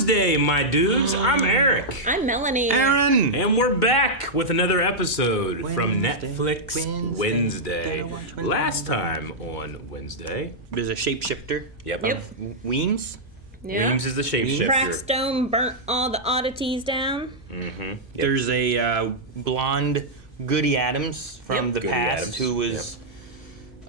Wednesday, my dudes. I'm Eric. I'm Melanie. Aaron! And we're back with another episode from Netflix Wednesday. Last time on Wednesday. There's a shapeshifter. Yep. Weems? Yeah. Weems is the shapeshifter. Crackstone burnt all the oddities down. Mm-hmm. Yep. There's a blonde Goody Adams from the Goody past Adams. who was,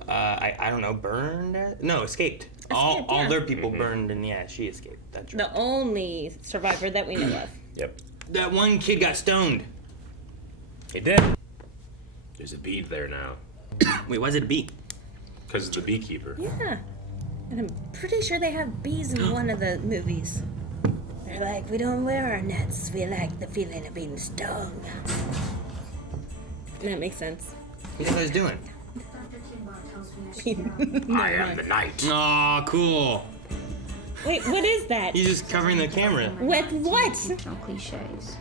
I don't know, burned? No, escaped. All yeah. their people burned, and she escaped. That's right. The only survivor that we know of. Yep. That one kid got stoned. He did. There's a bee there now. Wait, why is it a bee? Because of the beekeeper. Yeah. And I'm pretty sure they have bees in one of the movies. They're like, we don't wear our nets. We like the feeling of being stung. That makes sense. What are you guys doing? I am the night. Oh, cool. Wait, what is that? He's just covering the camera. With what? No cliches.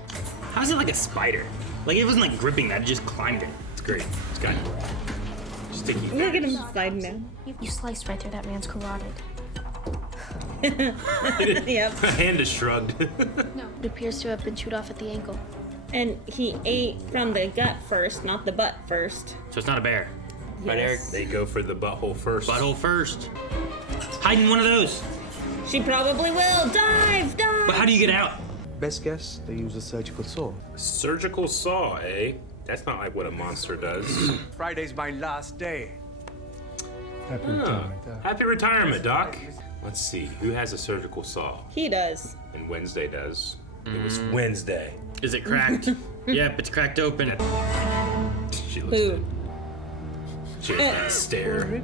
How is it like a spider? Like, it wasn't like gripping that, it just climbed it. It's great. It's got sticky. Look at him sliding now. You sliced right through that man's carotid. Yep. My hand is shrugged. No. It appears to have been chewed off at the ankle. And he ate from the gut first, not the butt first. So it's not a bear. Right, Eric? They go for the butthole first. Butthole first. Hide in one of those. She probably will. Dive! But how do you get out? Best guess, they use a surgical saw. Surgical saw, eh? That's not like what a monster does. Friday's my last day. Happy Huh. retirement, Doc. Happy retirement, Doc. Let's see, who has a surgical saw? He does. And Wednesday does. It was Wednesday. Is it cracked? Yep, it's cracked open. She looks Boo. She has that stare.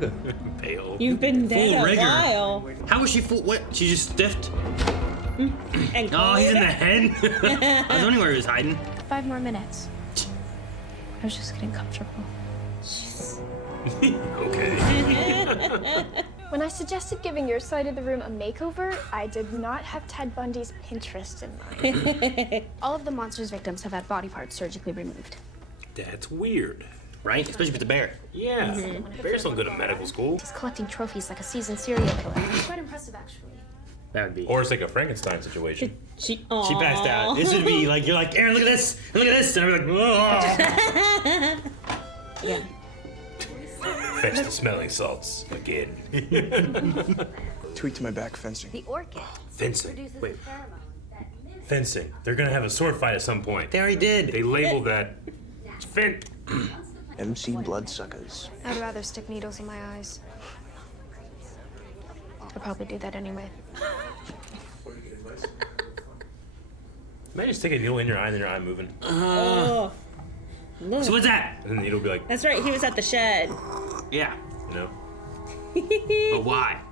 Pale. You've been dead Full a rigor. while. How was she full? What? She just stiffed? And Oh, he's in the head? I was wondering where he was hiding. 5 more minutes. I was just getting comfortable. Okay. When I suggested giving your side of the room a makeover, I did not have Ted Bundy's Pinterest in mind. All of the monster's victims have had body parts surgically removed. That's weird. Right? Especially if it's a bear. Yeah. Bears don't go to medical school. He's collecting trophies like a seasoned serial killer. It's quite impressive, actually. That would be. Or it's like a Frankenstein situation. She passed out. This would be like, you're like, Aaron, look at this, and look at this, and I'd be like, oh. Yeah. Fetch the smelling salts again. Tweak to my back fencing. The orchid Fencing. produces Wait. a pheromone that Fencing. They're gonna have a sword fight at some point. They already did. They labeled that. MC Bloodsuckers. I'd rather stick needles in my eyes. I'd probably do that anyway. Imagine sticking a needle in your eye and then your eye moving. Oh. Look. So what's that? And then the needle will be like, That's right, he was at the shed. Yeah. you know. But why?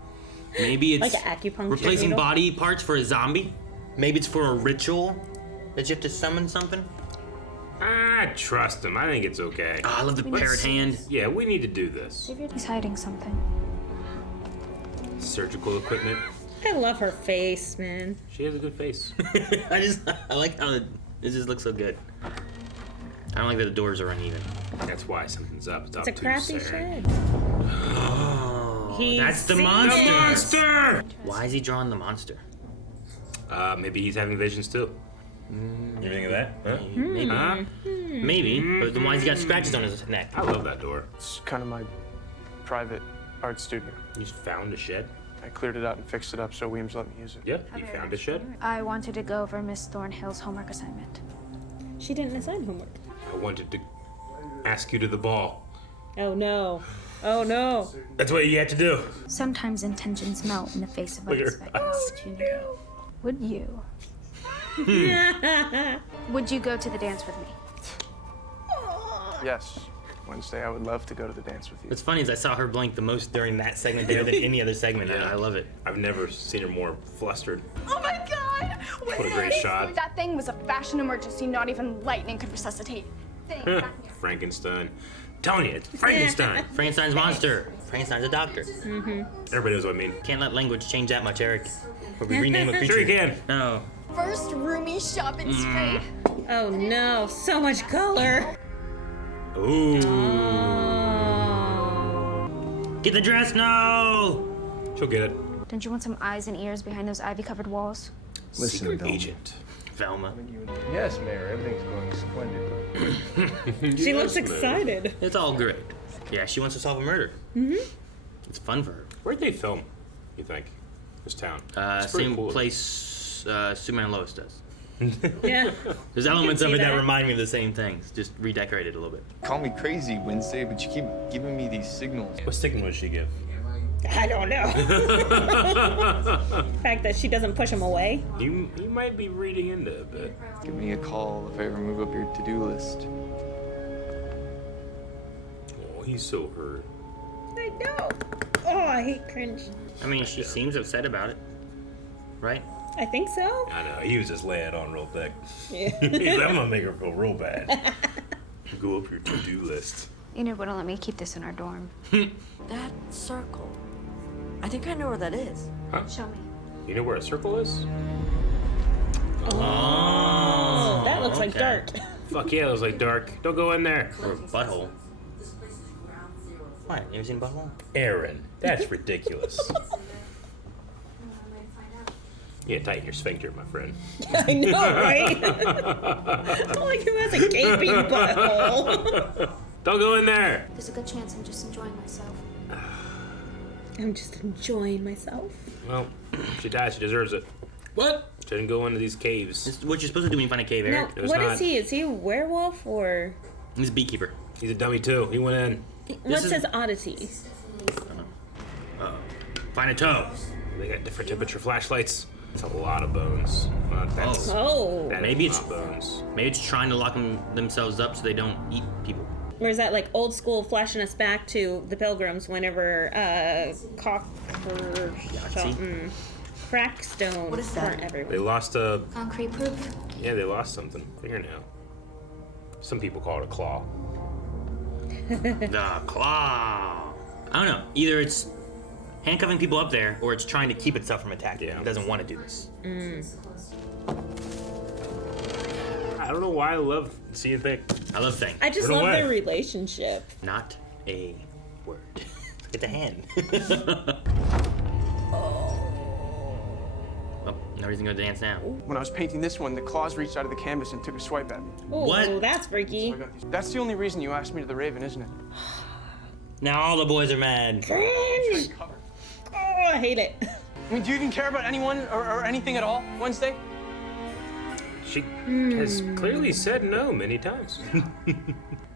Maybe it's Like an acupuncture replacing needle? body parts for a zombie. Maybe it's for a ritual that you have to summon something. I trust him. I think it's okay. Oh, I love the parrot hand. Yeah, we need to do this. He's hiding something. Surgical equipment. I love her face, man. She has a good face. I like how it just looks so good. I don't like that the doors are uneven. That's why something's up. It's a crafty shed. Oh, He's that's the seen monster. it. Monster! Why is he drawing the monster? Maybe he's having visions too. You think of that? Huh? Maybe. Huh? Maybe. But then why's he got scratches on his neck? I love that door. It's kind of my private art studio. You just found a shed? I cleared it out and fixed it up so Weems let me use it. Yeah, you found a shed? I wanted to go over Miss Thornhill's homework assignment. She didn't assign homework. I wanted to ask you to the ball. Oh no. Oh no. That's what you had to do. Sometimes intentions melt in the face of Look at her unexpected eyes. opportunity. Would you? Would you go to the dance with me? Yes. Wednesday, I would love to go to the dance with you. What's funny is I saw her blink the most during that segment there than any other segment. Yeah. I love it. I've never seen her more flustered. Oh my god! What a great shot. That thing was a fashion emergency not even lightning could resuscitate. Frankenstein. Telling you, it's Frankenstein. Frankenstein's monster. Frankenstein's a doctor. Everybody knows what I mean. Can't let language change that much, Eric. Or we rename a creature. Sure you can. No. First roomie shopping spree. Oh no. So much color. Ooh. Oh. Get the dress, no! She'll get it. Don't you want some eyes and ears behind those ivy-covered walls? Listen, Secret Velma. agent. Velma. Yes, Mayor. Everything's going splendid. She looks Yes, man. excited. It's all great. Yeah, she wants to solve a murder. It's fun for her. Where'd they film, you think? This town. It's pretty Same cool. place Superman and Lois does. Yeah. There's elements see of it that that. remind me of the same things, just redecorated a little bit. Call me crazy, Wednesday, but you keep giving me these signals. What signal does she give? I don't know. The fact that she doesn't push him away. You might be reading into it a bit. Give me a call if I ever move up your to-do list. Oh, he's so hurt. I know. Oh, I hate cringe. I mean, she seems upset about it, right? I think so. I know, he was just laying it on real thick. Yeah. He's like, I'm gonna make her feel real bad. Go up your to-do list. Enid wouldn't let me keep this in our dorm. That circle. I think I know where that is. Show me. You know where a circle is? Oh, that looks like okay. dark. Fuck yeah, it was like dark. Don't go in there. Or a butthole. What? You ever seen a butthole? Aaron, that's ridiculous. Yeah, tighten your sphincter, my friend. I know, right? Like who has a gaping butthole? Don't go in there. There's a good chance I'm just enjoying myself. I'm just enjoying myself. Well, if she dies, she deserves it. What? She didn't go into these caves. This is what you're supposed to do when you find a cave, Now, Eric. There's what not. is he? Is he a werewolf or He's a beekeeper. He's a dummy too. He went in. what's is- his oddity? Find a toe. They got different temperature flashlights. It's a lot of bones. That's, Oh, that is Maybe a it's- lot of bones. Maybe it's trying to lock themselves up so they don't eat people. or is that like old school flashing us back to the Pilgrims whenever crackstone What is that? weren't everywhere? They lost a. Concrete proof. Yeah, they lost something. Fingernail. Some people call it a claw. The claw. I don't know. Either it's handcuffing people up there, or it's trying to keep itself from attacking. Yeah. It doesn't want to do this. I don't know why I love seeing things. I love thing. I just Run love away. their relationship. Not a word. Get the hand. Oh, no reason to go dance now. When I was painting this one, the claws reached out of the canvas and took a swipe at me. Oh, What? that's freaky. That's the only reason you asked me to the Raven, isn't it? Now all the boys are mad. Cringe. Oh, I hate it. I mean, do you even care about anyone or anything at all, Wednesday? She has clearly said no many times.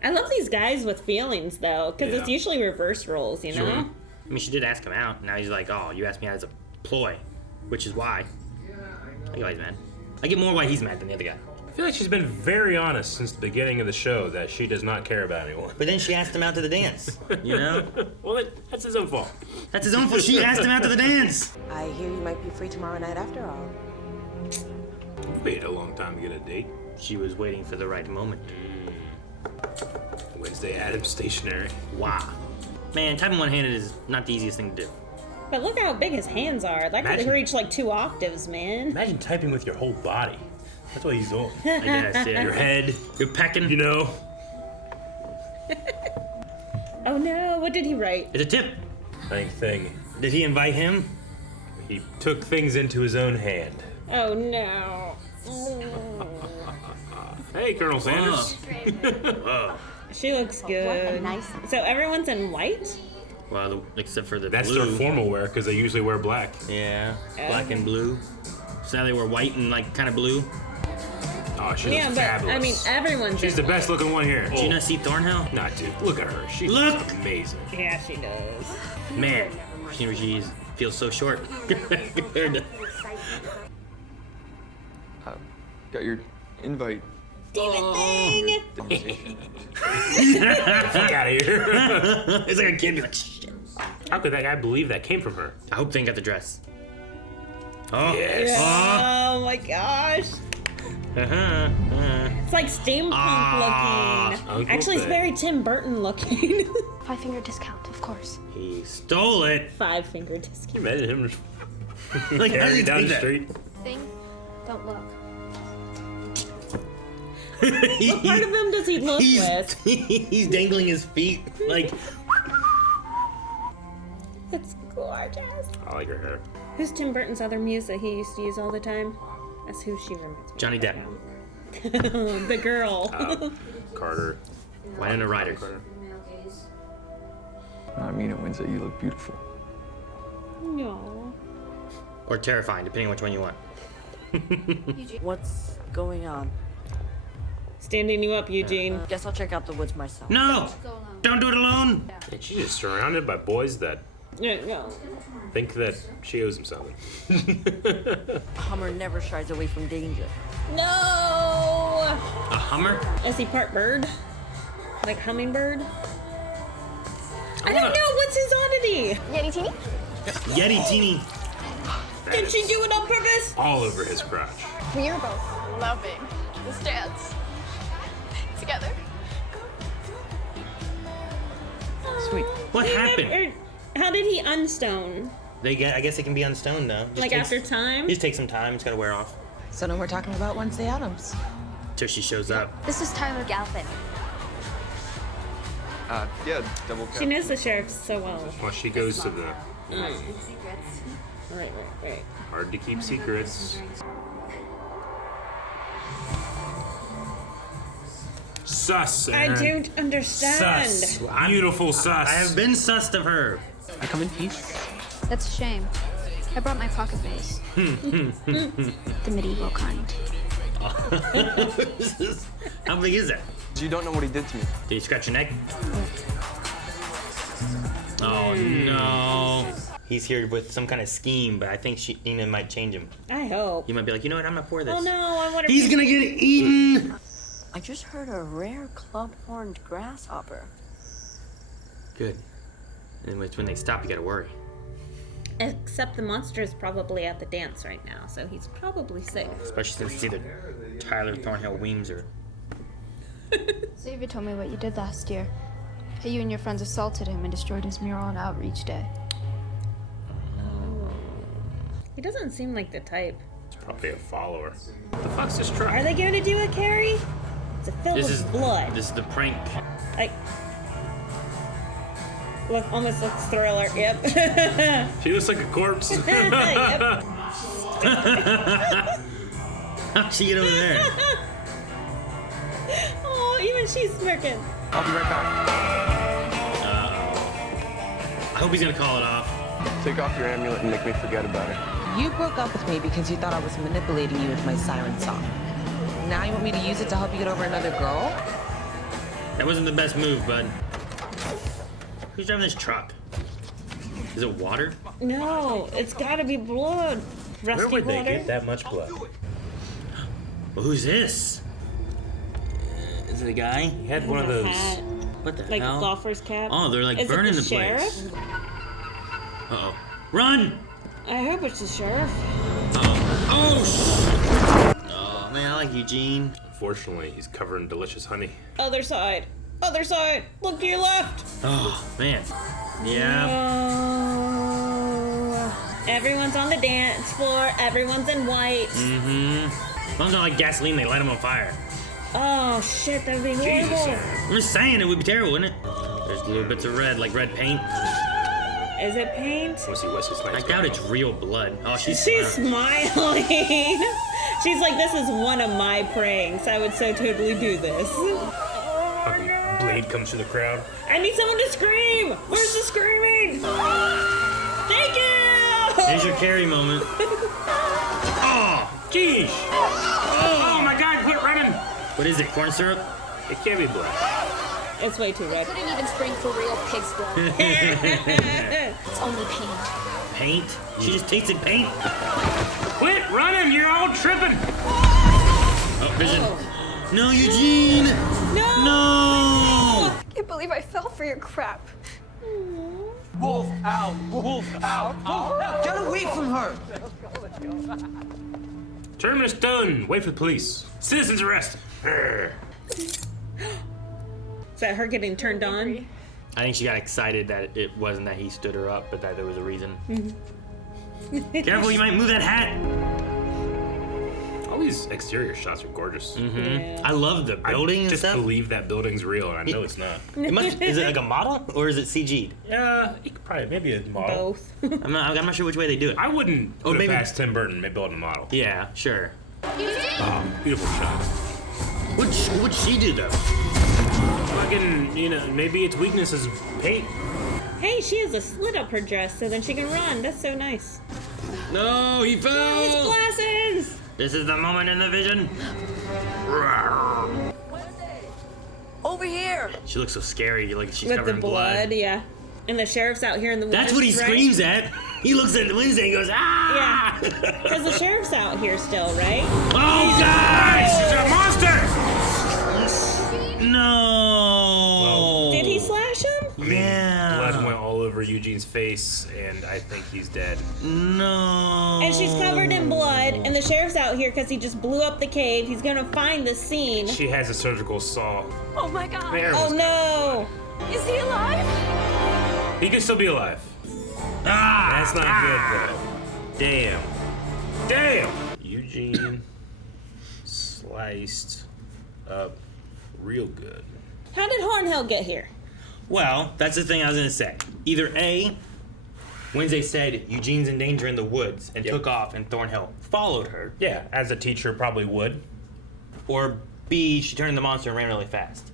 I love these guys with feelings though, because it's Yeah. usually reverse roles, you know? Sure. I mean, she did ask him out. Now he's like, oh, you asked me out as a ploy, which is why. I get why he's mad. I get more why he's mad than the other guy. I feel like she's been very honest since the beginning of the show that she does not care about anyone. But then she asked him out to the dance. You know? Well, that's his own fault. That's his own fault. She asked him out to the dance. I hear you might be free tomorrow night after all. You waited a long time to get a date. She was waiting for the right moment. Wednesday Addams stationary. Wow. Man, typing one-handed is not the easiest thing to do. But look how big his hands are. That could Imagine- reach like 2 octaves, man. Imagine typing with your whole body. That's what he's doing. I guess, yeah. Your head, You're pecking. you know. Oh no, what did he write? It's a tip. Thing. Did he invite him? He took things into his own hand. Oh no. Hey, Colonel Sanders. Whoa. She looks good. So everyone's in white? Well, except for the That's blue. their formal wear because they usually wear black. Yeah, black and blue. So now they were white and like kind of blue. Oh, she's Yeah, but fabulous. I mean everyone's She's the best looking one here. Did you not see Thornhill? Nah, dude, look at her. She's Look! amazing. Yeah, she does. Man, she feels so short compared to. Got your invite. Damn it thing! Fuck out of here. It's like a kid be like, shit. How could that guy believe that came from her? I hope Thing got the dress. Oh. Yes. Oh my gosh. It's like steampunk looking. Uncle Actually, it's Thing. very Tim Burton looking. 5-finger discount, of course. He stole it. 5-finger disc. Can you imagine him Like, how did he carrying down do the that? street? Thing, don't look. What part of him does he look with? He's dangling his feet like. It's gorgeous. I like her hair. Who's Tim Burton's other muse that he used to use all the time? That's who she reminds me Johnny Depp. of. The girl. Carter. Winona Ryder. Carter. I mean it, Wednesday. You look beautiful. No. Or terrifying, depending on which one you want. What's going on? Standing you up, Eugene. Guess I'll check out the woods myself. No! Don't do it alone! And she's just surrounded by boys that No. think that she owes him something. Hummer never shies away from danger. No! A Hummer? Is he part bird? Like hummingbird? I wanna- don't know. What's his oddity? Yeti teeny? Yeti teeny. Did she do it on purpose? All over his crotch. We are both loving this dance. Together. Sweet. What happened? How did he unstone? I guess it can be unstoned now. Just Like takes- after time? Just take some time. It's gotta wear off. So now we're talking about Wednesday Addams. Till she shows up. This is Tyler Galvin. Yeah, double cup. She knows the sheriff so well. Well, she goes to the Right. hard to keep secrets. Sus. I Aaron. don't understand. Sus. Beautiful sus. I have been sussed of her. I come in peace. That's a shame. I brought my pocket vase. The medieval kind. How big is that? You don't know what he did to me. Did he scratch your neck? Oh no. He's here with some kind of scheme, but I think Ina might change him. I hope. He might be like, you know what, I'm not for this. Oh no, I want to. He's gonna get eaten! I just heard a rare club-horned grasshopper. Good. And it's when they stop, you gotta worry. Except the monster is probably at the dance right now, so he's probably safe. Especially since it's either Tyler Thornhill Weems or... Xavier told me what you did last year. How you and your friends assaulted him and destroyed his mural on Outreach Day. He doesn't seem like the type. It's probably a follower. What the fuck's this truck? Are they going to do it, Carrie? It's filled with blood. This is the prank. Like, almost looks Thriller. Yep. She looks like a corpse. Yep. How'd she get over there? Oh, even she's smirking. I'll be right back. I hope he's gonna call it off. Take off your amulet and make me forget about it. You broke up with me because you thought I was manipulating you with my siren song. Now you want me to use it to help you get over another girl? That wasn't the best move, bud. Who's driving this truck? Is it water? No, it's got to be blood. Rusty Where would they water. get that much blood? Well, who's this? Is it a guy? He had one of those. Hat, What the like hell? golfer's cap. Oh, they're like Is burning it the the place. sheriff? Uh-oh. Run! I hope it's the sheriff. Oh, oh, man, I like Eugene. Unfortunately, he's covered in delicious honey. Other side. Other side. Look to your left. Oh, man. Yeah. Oh. Everyone's on the dance floor. Everyone's in white. Mm-hmm. As long as not like gasoline, they light them on fire. Oh, shit. That would be Jesus, horrible. Aaron. I'm just saying, it would be terrible, wouldn't it? There's little bits of red, like red paint. Is it paint? Let's see what's his I name. doubt it's real blood. Oh, she's smiling. She's like, this is one of my pranks. I would so totally do this. Fucking blade comes through the crowd. I need someone to scream. Where's the screaming? Thank you. There's your Carrie moment. Oh, Jeez! Oh my god, quit running! what is it, corn syrup? It can't be blood. It's way too red. Couldn't even spring for real pig's blood. It's only paint. Paint? She just tasted paint? Quit running! You're all tripping! Oh, vision. No, Eugene! No! Can't believe I fell for your crap. Wolf out! Wolf out! Wolf out! Get away from her! Terminus done! Wait for the police. Citizens arrest! Arr. Is that her getting turned on? I think she got excited that it wasn't that he stood her up, but that there was a reason. Careful, you might move that hat! All these exterior shots are gorgeous. Yeah. I love the building I and just stuff. believe that building's real, and I know it's not. Is it like a model or is it CG'd? Yeah, you could probably maybe a model. Both. I'm not sure which way they do it. I wouldn't Oh, put maybe- it past Tim Burton maybe building a model. Yeah, sure. Oh, beautiful shot. What'd she do though? Fucking, maybe its weakness is paint. Hey, she has a slit up her dress so then she can run. That's so nice. No, he His fell! glasses! This is the moment in the vision. Over here. She looks so scary, like she's With covered the in blood. yeah. And the sheriff's out here in the woods. That's what he right? screams at. He looks at Wednesday and goes, ah! Yeah. Because the sheriff's out here still, right? Oh, God! She's a monster! No! Did he slash him? Yeah. Blood went all over Eugene's face, and I think he's dead. No. And she's covered in blood, and the sheriff's out here because he just blew up the cave. He's gonna find the scene. She has a surgical saw. Oh my God. There Oh was- no! Is he alive? He can still be alive. Ah! That's not good, though. Damn. Eugene sliced up real good. How did Hornhill get here? Well, that's the thing I was gonna say. Either A, Wednesday said Eugene's in danger in the woods and took off, and Thornhill followed her. Yeah, as a teacher probably would. Or B, she turned into the monster and ran really fast.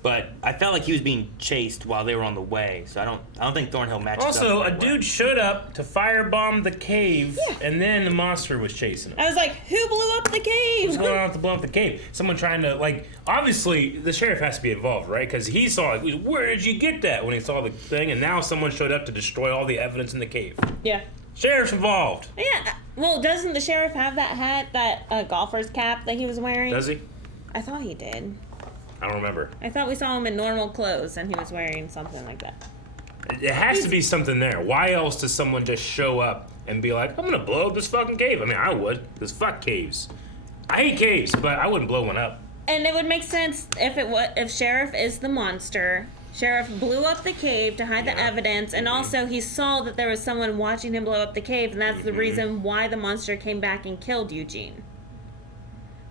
But I felt like he was being chased while they were on the way, so I don't think Thornhill matches up. Also, a right away. dude showed up to firebomb the cave, and then the monster was chasing him. I was like, who blew up the cave? What's going on to blow up the cave? Someone trying to, obviously, the sheriff has to be involved, right? Because he saw, where did you get that? When he saw the thing, and now someone showed up to destroy all the evidence in the cave. Yeah. Sheriff's involved. Yeah. Well, doesn't the sheriff have that hat, that golfer's cap that he was wearing? Does he? I thought he did. I don't remember. I thought we saw him in normal clothes and he was wearing something like that. It has to be something there. Why else does someone just show up and be like, I'm gonna blow up this fucking cave? I mean, I would, because fuck caves. I hate caves, but I wouldn't blow one up. And it would make sense if Sheriff is the monster. Sheriff blew up the cave to hide the evidence, and also he saw that there was someone watching him blow up the cave, and that's the reason why the monster came back and killed Eugene.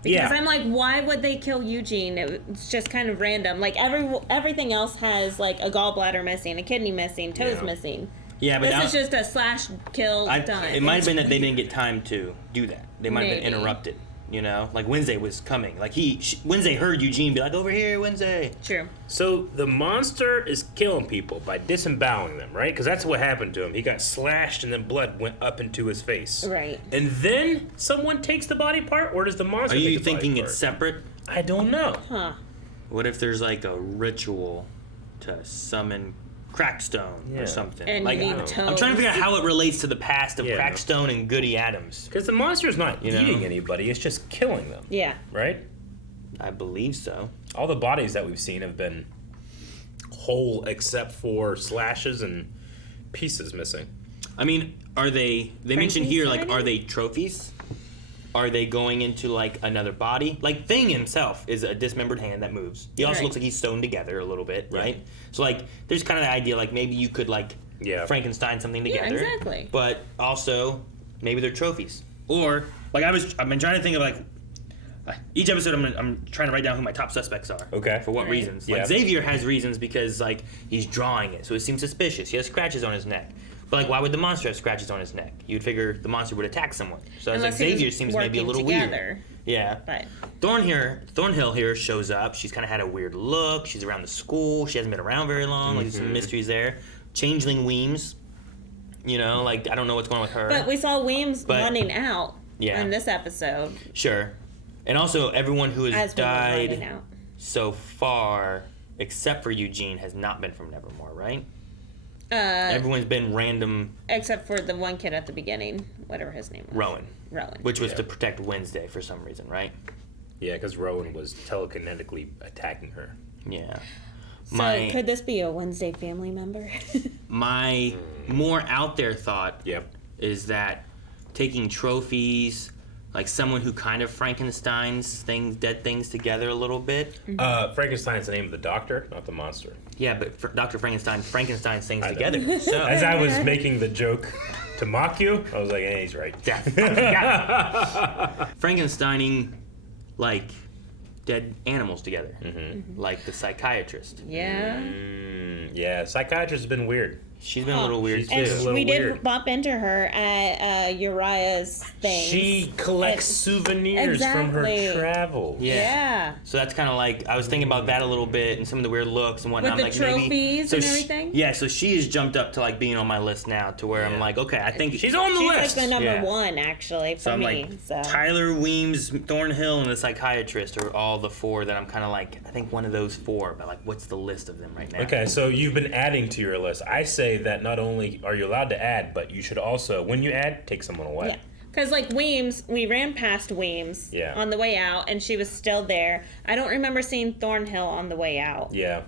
Because I'm like, why would they kill Eugene? It's just kind of random. Like everything else has like a gallbladder missing, a kidney missing, toes missing. Yeah, but this is just a slash kill done. It might have been that they didn't get time to do that. They might have been Maybe. interrupted. You know, like Wednesday was coming. Like Wednesday heard Eugene be like, "Over here, Wednesday." True. So the monster is killing people by disemboweling them, right? Because that's what happened to him. He got slashed and then blood went up into his face. Right. And then someone takes the body part, or does the monster Are take you the body thinking part? it's separate? I don't know. Huh. What if there's like a ritual to summon Crackstone or something? And like, you need I'm toes. trying to figure out how it relates to the past of Yeah. Crackstone and Goody Adams. Because the monster's not You know? eating anybody, it's just killing them. Yeah. Right? I believe so. All the bodies that we've seen have been whole except for slashes and pieces missing. I mean, are they mentioned here, like, Frankenstein? are they trophies? Are they going into, like, another body? Like, Thing himself is a dismembered hand that moves. He also Right. looks like he's sewn together a little bit, right? So, like, there's kind of the idea, like, maybe you could, like, Frankenstein something together. exactly. But also, maybe they're trophies. Or, like, I've been trying to think of, like, each episode I'm trying to write down who my top suspects are. Okay. For what Right. reasons. Yeah. Like, Xavier has reasons because, like, he's drawing it, so it seems suspicious. He has scratches on his neck. But, like, why would the monster have scratches on his neck? You'd figure the monster would attack someone. So I was like, Unless he was Xavier seems maybe a working little together. weird. Yeah. But Thornhill here shows up. She's kind of had a weird look. She's around the school. She hasn't been around very long. Like, there's some mysteries there. Changeling Weems. You know, like, I don't know what's going on with her. But we saw Weems But- running out Yeah. in this episode. Sure. And also, everyone who has As we were running died out. so far, except for Eugene, has not been from Nevermore, right? Uh, Everyone's been random except for the one kid at the beginning, whatever his name was. Rowan, Rowan. which was to protect Wednesday for some reason, right? Yeah, because Rowan was telekinetically attacking her. Yeah. So could this be a Wednesday family member? My more out there thought Yep. is that taking trophies, like someone who kind of Frankenstein's dead things together a little bit. Frankenstein's the name of the doctor, not the monster. Yeah, but for Dr. Frankenstein's things I know. together. So As I was making the joke to mock you, I was like, hey, he's right. yeah, Frankensteining, like, dead animals together. Like the psychiatrist. Yeah. Yeah, psychiatrist has been weird. She's been a little weird She's too. been a And little we weird. did bump into her at Uriah's thing. She collects souvenirs from her Exactly. travels. Yeah. So that's kind of like, I was thinking about that a little bit and some of the weird looks and whatnot. With the like trophies and everything? Yeah, so she has jumped up to like being on my list now to where I'm like, okay, I think She's on the She's list. like the number Yeah. one, actually, for So I'm me. like, so. Tyler, Weems, Thornhill, and the psychiatrist are all the four that I'm kind of like, I think one of those four, but like, what's the list of them right now? Okay, so you've been adding to your list. I say that not only are you allowed to add, but you should also, when you add, take someone away. Yeah. Because, like, Weems, we ran past Weems on the way out, and she was still there. I don't remember seeing Thornhill on the way out. Yeah.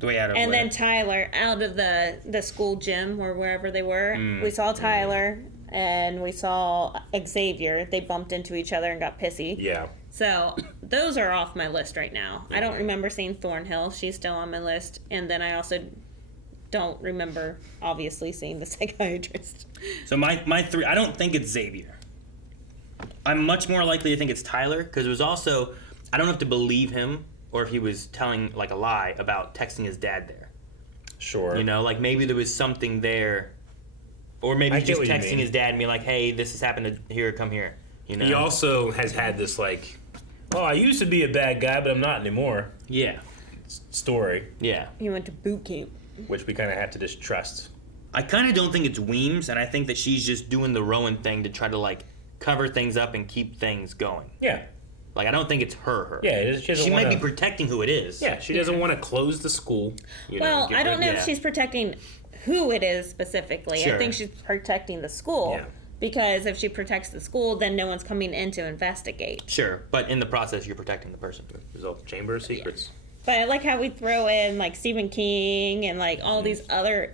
The way out of And where? then Tyler, out of the school gym or wherever they were, we saw Tyler, and we saw Xavier. They bumped into each other and got pissy. Yeah. So those are off my list right now. I don't remember seeing Thornhill. She's still on my list. And then I also don't remember, obviously, seeing the psychiatrist. So my three, I don't think it's Xavier. I'm much more likely to think it's Tyler, because it was also, I don't have to believe him, or if he was telling like a lie about texting his dad there. Sure. You know, like maybe there was something there, or maybe I he's get just what you texting mean. his dad and being like, hey, this has happened here, come here. You know? He also has had this, like, oh, I used to be a bad guy, but I'm not anymore Yeah. story, Yeah. He went to boot camp. which we kind of have to just trust. I kind of don't think it's Weems, and I think that she's just doing the Rowan thing to try to like cover things up and keep things going. Yeah. Like I don't think it's her. Yeah, it is- she doesn't She might wanna- be protecting who it is. Yeah, she doesn't want to close the school. You know, Well, get I don't rid- know yeah. if she's protecting who it is specifically. Sure. I think she's protecting the school. Yeah. Because if she protects the school, then no one's coming in to investigate. Sure, but in the process, you're protecting the person. There's a Chamber of Secrets. But I like how we throw in like Stephen King and like all these other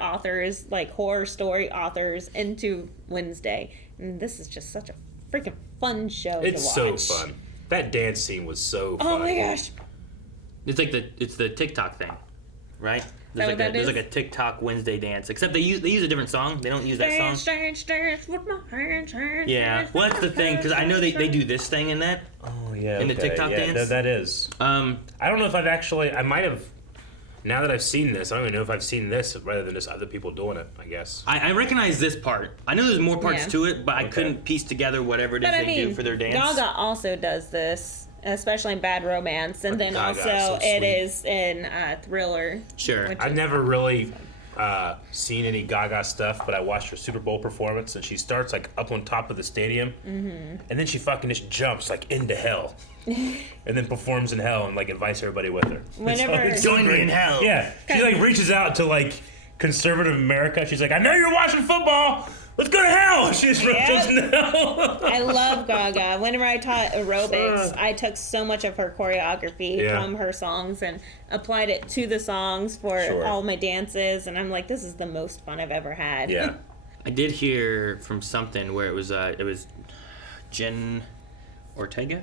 authors, like horror story authors, into Wednesday. And this is just such a freaking fun show It's to so watch. fun. That dance scene was so fun. Oh my gosh. It's like the TikTok thing, right? that what that there's is? like a TikTok Wednesday dance, except they use a different song. They don't use that song. Dance with my hands. Yeah, well that's the thing because I know they do this thing in that. Oh yeah. In the okay. TikTok yeah, dance? that is. I don't know if I've actually. I might have. Now that I've seen this, I don't even know if I've seen this rather than just other people doing it. I guess. I recognize this part. I know there's more parts Yeah. to it, but I Okay. couldn't piece together whatever it is But I they mean, do for their dance. Gaga also does this, especially in Bad Romance, and then Gaga's also so it sweet. is in Thriller. Sure. which I've is- never really seen any Gaga stuff, but I watched her Super Bowl performance, and she starts like up on top of the stadium, and then she fucking just jumps like into hell, and then performs in hell and like invites everybody with her. Whenever- it's so Join me great. in hell. Yeah, she like reaches out to like conservative America. She's like, I know you're watching football. Let's go to hell. She just jumps into hell. I love Gaga. Whenever I taught aerobics, I took so much of her choreography Yeah. from her songs and applied it to the songs for Sure. all my dances, and I'm like, this is the most fun I've ever had. Yeah. I did hear from something where it was Jen Ortega,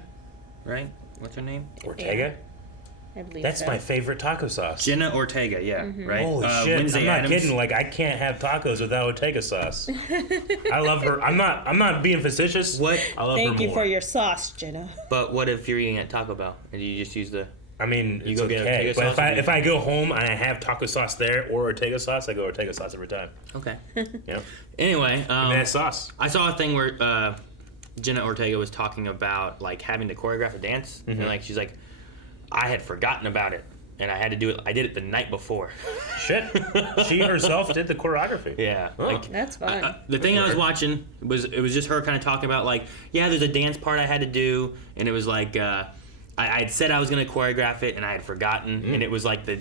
right? What's her name? Ortega. I believe That's so. my favorite taco sauce. Jenna Ortega, yeah, right. Holy shit! Wednesday I'm not Addams. kidding. Like I can't have tacos without Ortega sauce. I love her. I'm not being facetious. What? I love Thank her you more. for your sauce, Jenna. But what if you're eating at Taco Bell and you just use the? I mean, You it's go get okay. Ortega But sauce or if I go home and I have taco sauce there or Ortega sauce, I go Ortega sauce every time. Okay. Yeah. Anyway, That sauce. I saw a thing where Jenna Ortega was talking about like having to choreograph a dance, and like she's like, I had forgotten about it, and I had to do it. I did it the night before. Shit. She herself did the choreography. Yeah. Oh. Like, That's fun. the thing I was watching was just her kind of talking about like, yeah, there's a dance part I had to do, and it was like I had said I was gonna choreograph it, and I had forgotten, and it was like the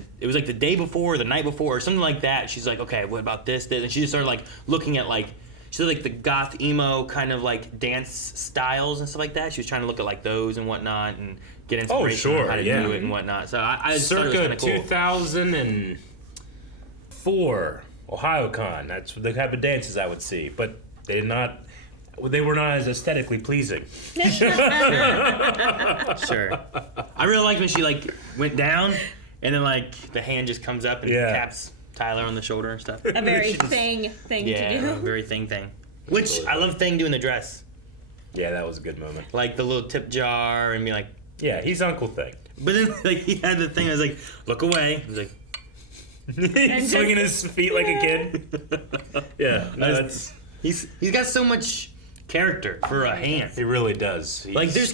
day before, or the night before, or something like that. She's like, okay, what about this? And she just started like looking at like. She did like the goth emo kind of like dance styles and stuff like that. She was trying to look at like those and whatnot and get inspiration sure, on how to yeah. do it and whatnot. So I just thought it was kind Circa of cool. 2004 OhioCon. That's the type of dances I would see, but they were not as aesthetically pleasing. Sure. I really liked when she like went down and then like the hand just comes up and Yeah. taps Tyler on the shoulder and stuff. A very She just- thing Yeah, to do. very thing. Which I love Thing doing the dress. Yeah, that was a good moment. Like the little tip jar and be like, Yeah, he's Uncle Thing. but then like he had the thing. I was like, look away. He was like, And swinging just- his feet like a kid. Yeah, no, that's He's got so much character for a hand. he really does. Like there's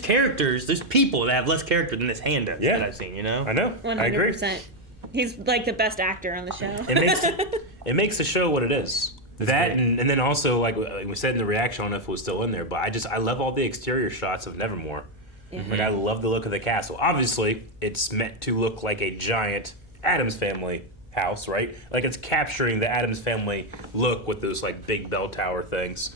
people that have less character than this hand does Yeah. that I've seen, you know? I know. I agree. 100%. He's like the best actor on the show. It makes the show what it is. That and then also like we said in the reaction, I don't know if it was still in there, but I love all the exterior shots of Nevermore. Yeah. Like I love the look of the castle. Obviously, it's meant to look like a giant Addams Family house, right? Like it's capturing the Addams Family look with those like big bell tower things.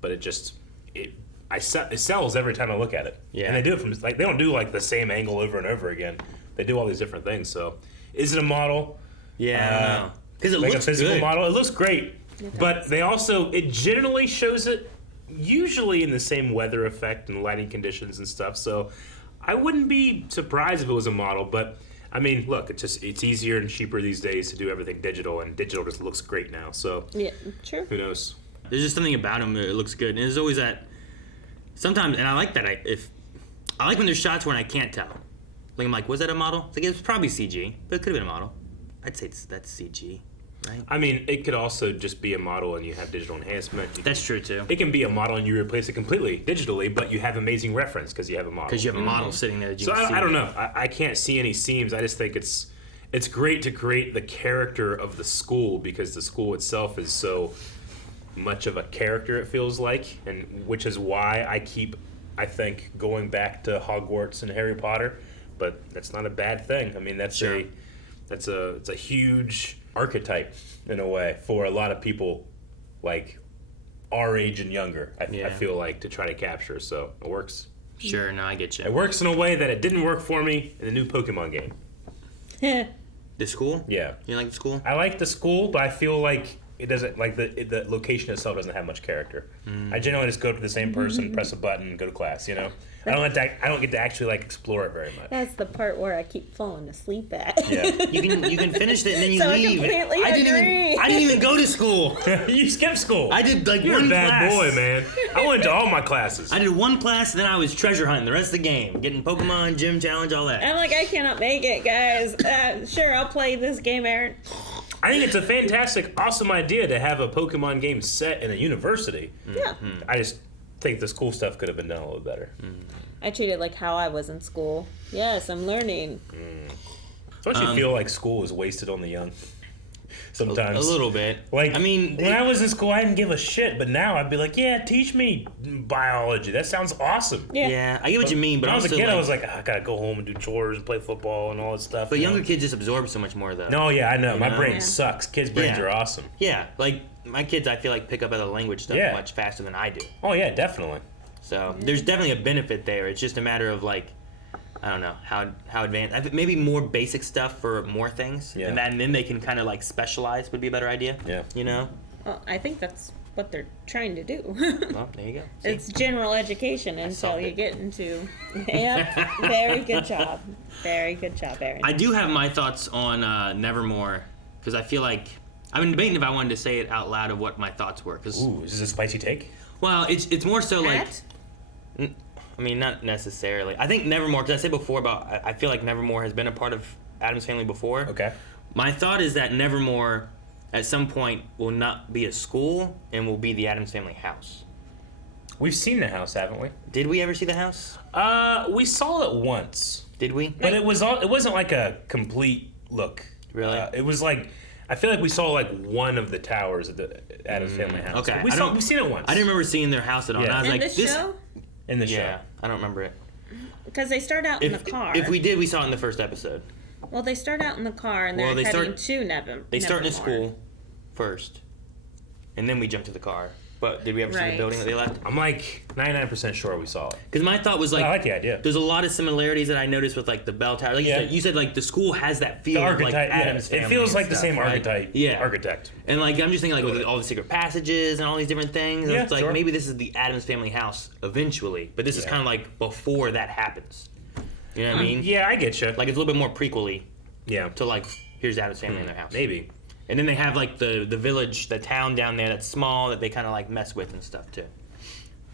But it sells every time I look at it. Yeah. And they do it from like they don't do like the same angle over and over again. They do all these different things. So, is it a model? Yeah, I don't know. Because it Like looks a physical good. model, it looks great. But they also it generally shows it usually in the same weather effect and lighting conditions and stuff. So, I wouldn't be surprised if it was a model. But I mean, look, it's easier and cheaper these days to do everything digital, and digital just looks great now. So, Yeah, sure. who knows? There's just something about him that it looks good, and there's always that. Sometimes, and I like that. I like when there's shots where I can't tell. Like I'm like, was that a model? It's like it's probably CG, but it could have been a model. I'd say that's CG, right? I mean, it could also just be a model and you have digital enhancement. That's true too. It can be a model and you replace it completely digitally, but you have amazing reference because you have a model. Because you have a model sitting there. That you So can see. I don't know. I can't see any seams. I just think it's great to create the character of the school because the school itself is so much of a character, it feels like, and which is why I think going back to Hogwarts and Harry Potter, but that's not a bad thing. I mean, that's a huge archetype in a way for a lot of people like our age and younger. I feel like to try to capture, so it works. Sure, no, I get you. It works in a way that it didn't work for me in the new Pokemon game. The school? Yeah. You like the school? I like the school, but I feel like it doesn't like the location itself doesn't have much character. I generally just go to the same person, press a button, and go to class. You know, I don't get to actually like explore it very much. That's the part where I keep falling asleep at. Yeah, You can finish it and then you So I leave. completely agree. I didn't even go to school. you skipped school. I did like You're one a bad class. boy, man. I went to all my classes. I did one class and then I was treasure hunting the rest of the game, getting Pokemon, gym challenge, all that. I'm like, I cannot make it, guys. Sure, I'll play this game, Aaron. I think it's a fantastic, awesome idea to have a Pokemon game set in a university. Yeah. I just think the school stuff could have been done a little better. I treat it like how I was in school. Yes, I'm learning. Don't you feel like school is wasted on the young? Sometimes. A little bit. Like, I mean, when I was in school, I didn't give a shit, but now I'd be like, yeah, teach me biology. That sounds awesome. yeah, I get what you mean, but when I was a also, kid, I was like, I gotta go home and do chores and play football and all that stuff. but you know? younger kids just absorb so much more though. No, yeah, I know. My know? brain Yeah. sucks. Kids' brains Yeah. are awesome. Yeah, like my kids, I feel like pick up other language stuff Yeah. much faster than I do. Oh, yeah, definitely. So there's definitely a benefit there. It's just a matter of like, I don't know how advanced. I think maybe more basic stuff for more things, Yeah. and then they can kind of like specialize would be a better idea. Yeah. You know. Well, I think that's what they're trying to do. Well, there you go. See? It's general education until solved you it. get into. Yep. Very good job. Very good job, Aaron. I do have my thoughts on Nevermore because I feel like I've been debating if I wanted to say it out loud of what my thoughts were. Cause Ooh, is this a spicy take? well, it's more so like. Hat? I mean, not necessarily. I think Nevermore, because I said before about, I feel like Nevermore has been a part of Addams Family before. Okay. My thought is that Nevermore, at some point, will not be a school and will be the Addams Family house. We've seen the house, haven't we? Did we ever see the house? We saw it once, Did we? but it wasn't like a complete look. Really? It was like, I feel like we saw like one of the towers of the Addams Family house. Okay. We've seen it once. I didn't remember seeing their house at all. Yeah. And I was In like, this this. show? in the Yeah, show. I don't remember it. Because they start out in the car. If we did, we saw it in the first episode. Well, they start out in the car and Well, they're they heading start- to Nevermore. They start in a school first, and then we jump to the car. But did we ever see the Right. building that they left? I'm like 99% sure we saw it. Because my thought was like, I like the idea. There's a lot of similarities that I noticed with like the bell tower. Like Yeah. you said like the school has that feel The of like archetype, Addams yeah. It Family feels and like the stuff, same right? archetype. Yeah. Architect. And like I'm just thinking like with all the secret passages and all these different things. Yeah, It's like sure. maybe this is the Addams Family house eventually, but this is Yeah. kind of like before that happens. You know what I mean? Yeah, I get you. Like it's a little bit more prequely Yeah. to like here's Addams Family in their house. Maybe. And then they have like the village, the town down there that's small that they kind of like mess with and stuff too.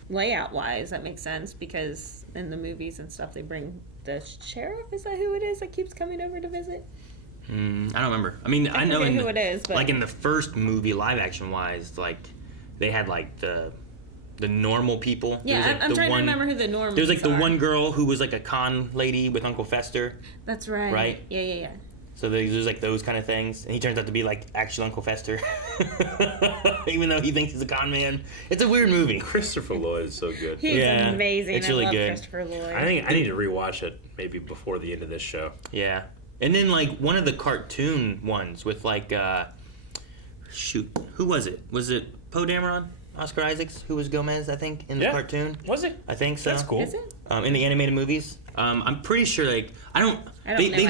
Layout wise, that makes sense because in the movies and stuff, they bring the sheriff. Is that who it is that keeps coming over to visit? I don't remember. I mean, I know forget in who it is, but like in the first movie, live action wise, like they had like the normal people. Yeah, There was, like, I'm the trying one, to remember who the normals There was like the are. one girl who was like a con lady with Uncle Fester. That's right. Right? Yeah. So there's like those kind of things, and he turns out to be like actual Uncle Fester, even though he thinks he's a con man. It's a weird movie. Christopher Lloyd is so good. He's Yeah, amazing. it's really I love good. Christopher Lloyd. I think I need to rewatch it maybe before the end of this show. Yeah, and then like one of the cartoon ones with like, shoot, who was it? Was it Poe Dameron? Oscar Isaacs, who was Gomez, I think, in the cartoon. Was it? I think so. That's cool. Is it? In the animated movies, I'm pretty sure like they know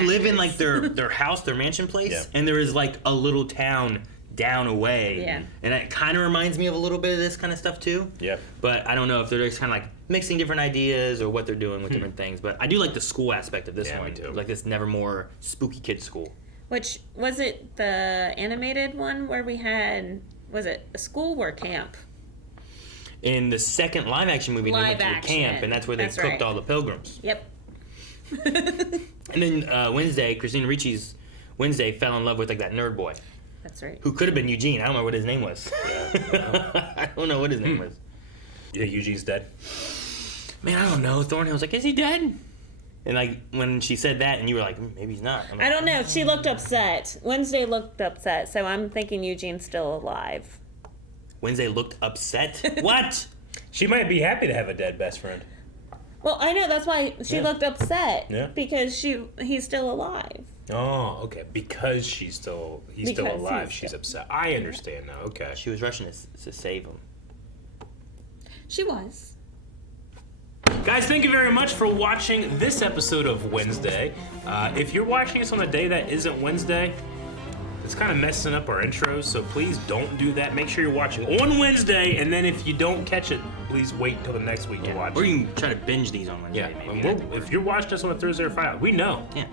live in actors. like their house, their mansion place, Yeah. and there is like a little town down away. Yeah. And it kind of reminds me of a little bit of this kind of stuff too. Yep. But I don't know if they're just kind of like mixing different ideas or what they're doing with different things. But I do like the school aspect of this Yeah, me one, too. like this Nevermore spooky kid school. Which was it? The animated one where we had was it a school or camp? In the second live action movie, they went Live to the camp, action. and that's where they That's cooked right. all the pilgrims. Yep. And then Wednesday, Christina Ricci's Wednesday fell in love with like that nerd boy, That's right. who could have been Eugene. I don't know what his name was. I don't know what his name was. You think Eugene's dead? Man, I don't know. Thornhill was like, "Is he dead?" And like when she said that, and you were like, "Maybe he's not." I'm like, I don't know. She looked upset. Wednesday looked upset, so I'm thinking Eugene's still alive. Wednesday looked upset. What? She might be happy to have a dead best friend. Well, I know that's why she Yeah. looked upset. Yeah. Because he's still alive. Oh, okay. Because he's still alive, he's she's still- upset. I understand now. Okay. She was rushing to save him. She was. Guys, thank you very much for watching this episode of Wednesday. If you're watching us on a day that isn't Wednesday, it's kind of messing up our intros, so please don't do that. Make sure you're watching on Wednesday, and then if you don't catch it, please wait until the next week to watch Or it. you can try to binge these on Wednesday. Yeah, maybe. if you're watching us on a Thursday or Friday, we know. Yeah.